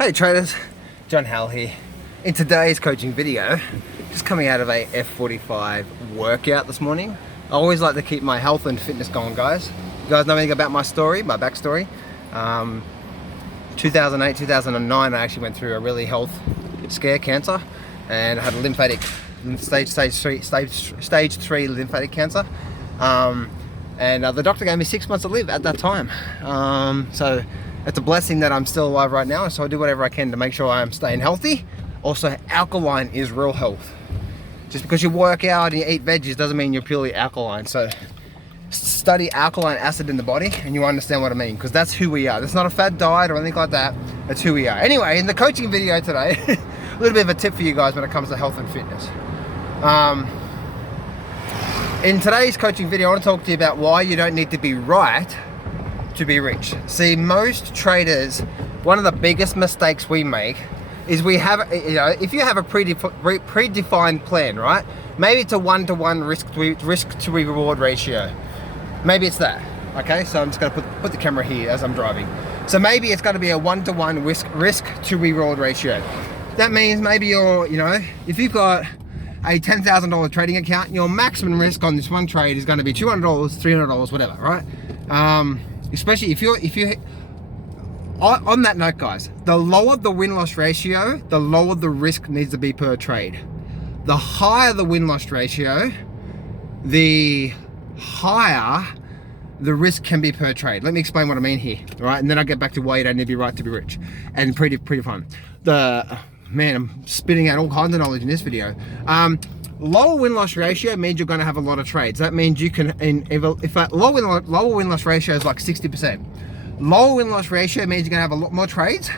Hey traders, John Howell here. In today's coaching video, just coming out of a F45 workout this morning. I always like to keep my health and fitness going, guys. You guys know anything about my story, my backstory? 2008, 2009, I actually went through a really health scare, cancer, and I had a lymphatic, stage 3 lymphatic cancer. And the doctor gave me 6 months to live at that time. So it's a blessing that I'm still alive right now, so I do whatever I can to make sure I'm staying healthy. Also, alkaline is real health. Just because you work out and you eat veggies doesn't mean you're purely alkaline. So study alkaline acid in the body and you understand what I mean, because that's who we are. That's not a fad diet or anything like that. That's who we are. Anyway, in the coaching video today, a little bit of a tip for you guys when it comes to health and fitness. In today's coaching video, I want to talk to you about why you don't need to be right to be rich. See, most traders, one of the biggest mistakes we make is we have, if you have a predefined plan, right? Maybe it's a 1-to-1 risk to reward ratio. Maybe it's that. Okay, so I'm just going to put the camera here as I'm driving. So maybe it's going to be a 1-to-1 risk to reward ratio. That means maybe you're, if you've got a $10,000 trading account, your maximum risk on this one trade is going to be $200, $300, whatever, right? Especially if you on that note, guys, the lower the win-loss ratio, the lower the risk needs to be per trade. The higher the win-loss ratio, the higher the risk can be per trade. Let me explain what I mean here, right? And then I'll get back to why you don't need to be right to be rich. And pretty fun. Man, I'm spitting out all kinds of knowledge in this video. Lower win-loss ratio means you're going to have a lot of trades. That means you can, if a lower win-loss ratio is like 60%. Lower win-loss ratio means you're going to have a lot more trades.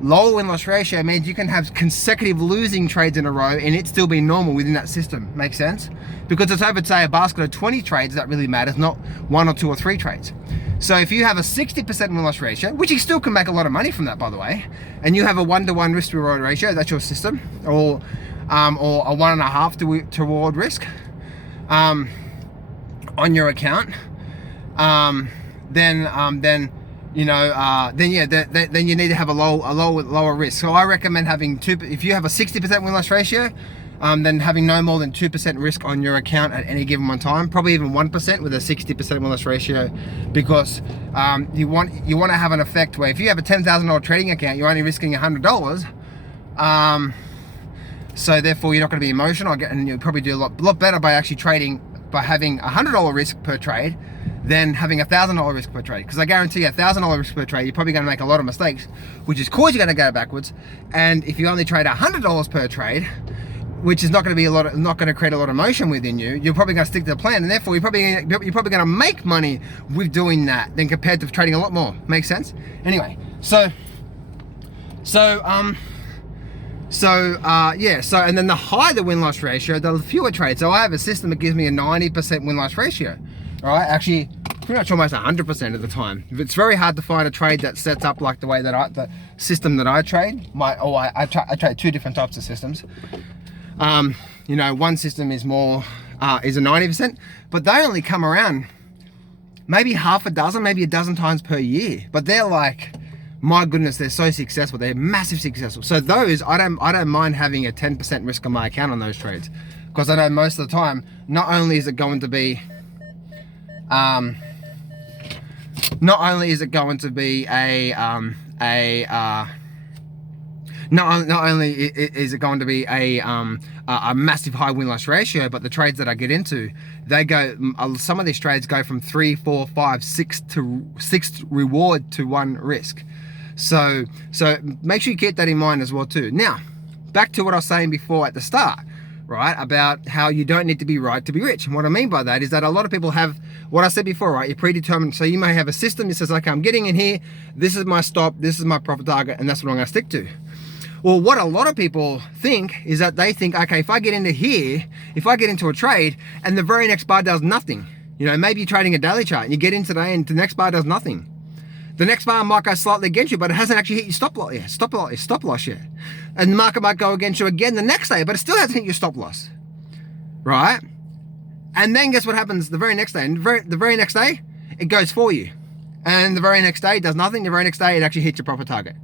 Lower win-loss ratio means you can have consecutive losing trades in a row and it still be normal within that system. Makes sense? Because it's over, say, a basket of 20 trades that really matters, not 1 or 2 or 3 trades. So if you have a 60% win-loss ratio, which you still can make a lot of money from that, by the way, and you have a 1-to-1 risk-to-reward ratio, that's your system, or a 1.5 to reward risk on your account, then you need to have a lower risk. So I recommend having if you have a 60% win-loss ratio, then having no more than 2% risk on your account at any given one time, probably even 1% with a 60% win-loss ratio, because you want to have an effect where if you have a $10,000 trading account, you're only risking $100. So therefore, you're not going to be emotional, and you'll probably do a lot better by actually trading by having $100 risk per trade than having $1,000 risk per trade. Because I guarantee you, $1,000 risk per trade, you're probably going to make a lot of mistakes, which is cause you're going to go backwards. And if you only trade $100 per trade, which is not going to be not going to create a lot of emotion within you, you're probably going to stick to the plan, and therefore you're probably going to make money with doing that than compared to trading a lot more. Makes sense? Anyway, so and then the higher the win-loss ratio, the fewer trades. So I have a system that gives me a 90% win-loss ratio. All right, actually, pretty much almost 100% of the time. It's very hard to find a trade that sets up like the way that the system that I trade. I trade 2 different types of systems. One system is more is a 90%, but they only come around maybe half a dozen, maybe a dozen times per year. But they're like, my goodness, they're so successful. They're massive successful. So those, I don't mind having a 10% risk on my account on those trades, because I know most of the time, not only is it going to be a massive high win-loss ratio, but the trades that I get into, some of these trades go from 3, 4, 5, 6 reward to 1 risk. So make sure you keep that in mind as well too. Now, back to what I was saying before at the start, right, about how you don't need to be right to be rich. And what I mean by that is that a lot of people have what I said before, right? You're predetermined. So you may have a system that says, okay, I'm getting in here, this is my stop, this is my profit target, and that's what I'm going to stick to. Well, what a lot of people think is that they think, okay, if I get into here, if I get into a trade and the very next bar does nothing, maybe you're trading a daily chart and you get in today and the next bar does nothing. The next bar might go slightly against you, but it hasn't actually hit your stop loss yet. And the market might go against you again the next day, but it still hasn't hit your stop loss, right? And then guess what happens the very next day? And the very next day, it goes for you. And the very next day, it does nothing. The very next day, it actually hits your profit target.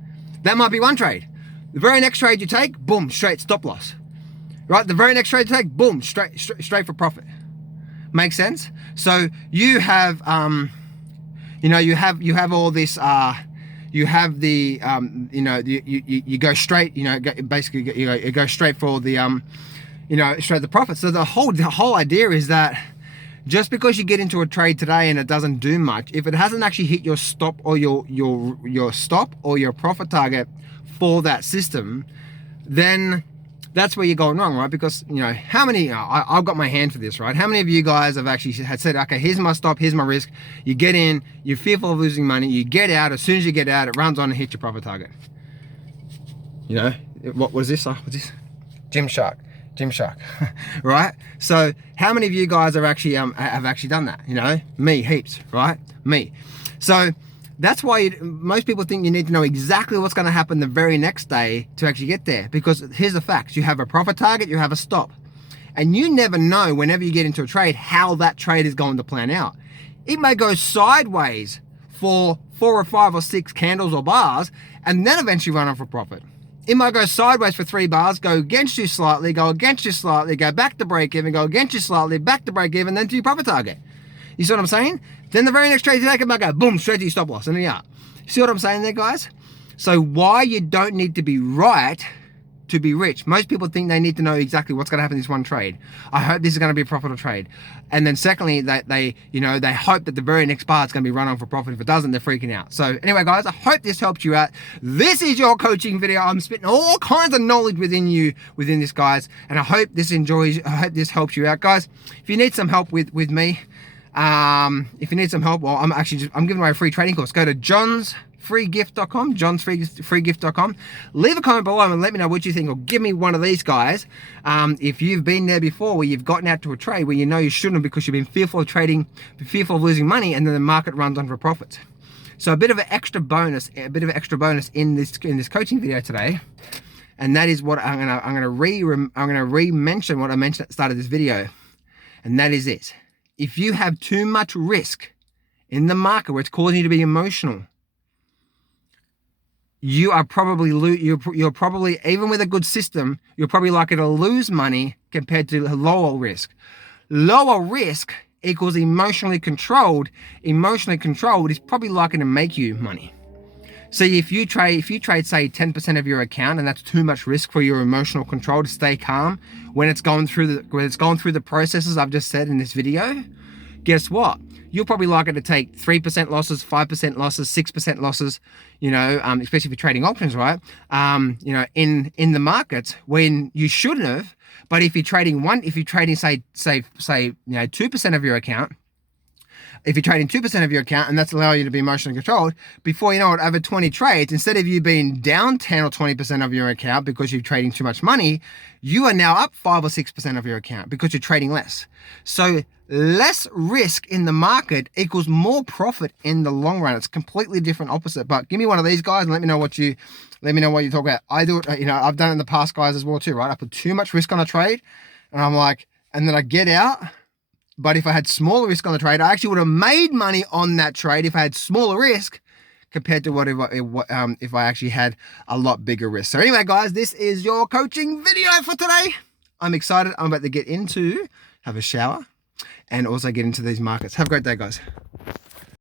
That might be one trade. The very next trade you take, boom, straight stop loss. Right? The very next trade you take, boom, straight for profit. Make sense? So you have, you have all this, you have the, you go straight, basically you go straight for the, straight the profit. So the whole idea is that just because you get into a trade today and it doesn't do much, if it hasn't actually hit your stop or your stop or your profit target for that system, then that's where you're going wrong, right? Because, how many, I've got my hand for this, right? How many of you guys have actually had said, okay, here's my stop, here's my risk. You get in, you're fearful of losing money, you get out, as soon as you get out, it runs on and hits your profit target. What was this? What's this? Gymshark, right? So how many of you guys are actually, have actually done that? Me, heaps, right? Me. So that's why most people think you need to know exactly what's going to happen the very next day to actually get there. Because here's the facts. You have a profit target, you have a stop. And you never know whenever you get into a trade how that trade is going to plan out. It may go sideways for 4 or 5 or 6 candles or bars and then eventually run off a profit. It might go sideways for 3 bars, go against you slightly, go against you slightly, go back to break even, go against you slightly, back to break even, then to your profit target. You see what I'm saying? Then the very next trade you take, it might go boom, straight to your stop loss, and then you're out. You see what I'm saying there, guys? So why you don't need to be right to be rich. Most people think they need to know exactly what's going to happen in this one trade. I hope this is going to be a profitable trade. And then secondly, they hope that the very next bar is going to be run on for profit. If it doesn't, they're freaking out. So anyway, guys, I hope this helped you out. This is your coaching video. I'm spitting all kinds of knowledge within this, guys. And I hope this helps you out, guys. If you need some help with me, if you need some help, well, I'm giving away a free trading course. Go to johnsfreegift.com, johnsfreegift.com. Leave a comment below and let me know what you think, or give me one of these guys. If you've been there before where you've gotten out to a trade where you know you shouldn't because you've been fearful of trading, fearful of losing money, and then the market runs on for profits. So a bit of an extra bonus in this coaching video today. And that is what I'm gonna re-mention what I mentioned at the start of this video. And that is this. If you have too much risk in the market where it's causing you to be emotional, you're probably, even with a good system, you're probably likely to lose money compared to lower risk. Lower risk equals emotionally controlled. Emotionally controlled is probably likely to make you money. So if you trade, say 10% of your account, and that's too much risk for your emotional control to stay calm when it's going through the processes I've just said in this video, guess what? You're probably likely to take 3% losses, 5% losses, 6% losses, especially if you're trading options, right? In the markets when you shouldn't have. But if you're trading say 2% of your account, if you're trading 2% of your account and that's allowing you to be emotionally controlled, before you know it, over 20 trades, instead of you being down 10 or 20% of your account because you're trading too much money, you are now up 5 or 6% of your account because you're trading less. So less risk in the market equals more profit in the long run. It's completely different opposite. But give me one of these guys and let me know what you talk about. I do it, I've done it in the past, guys, as well too, right? I put too much risk on a trade and I'm like, and then I get out. But if I had smaller risk on the trade, I actually would have made money on that trade if I had smaller risk compared to what if I actually had a lot bigger risk. So anyway, guys, this is your coaching video for today. I'm excited. I'm about to have a shower and also get into these markets. Have a great day, guys.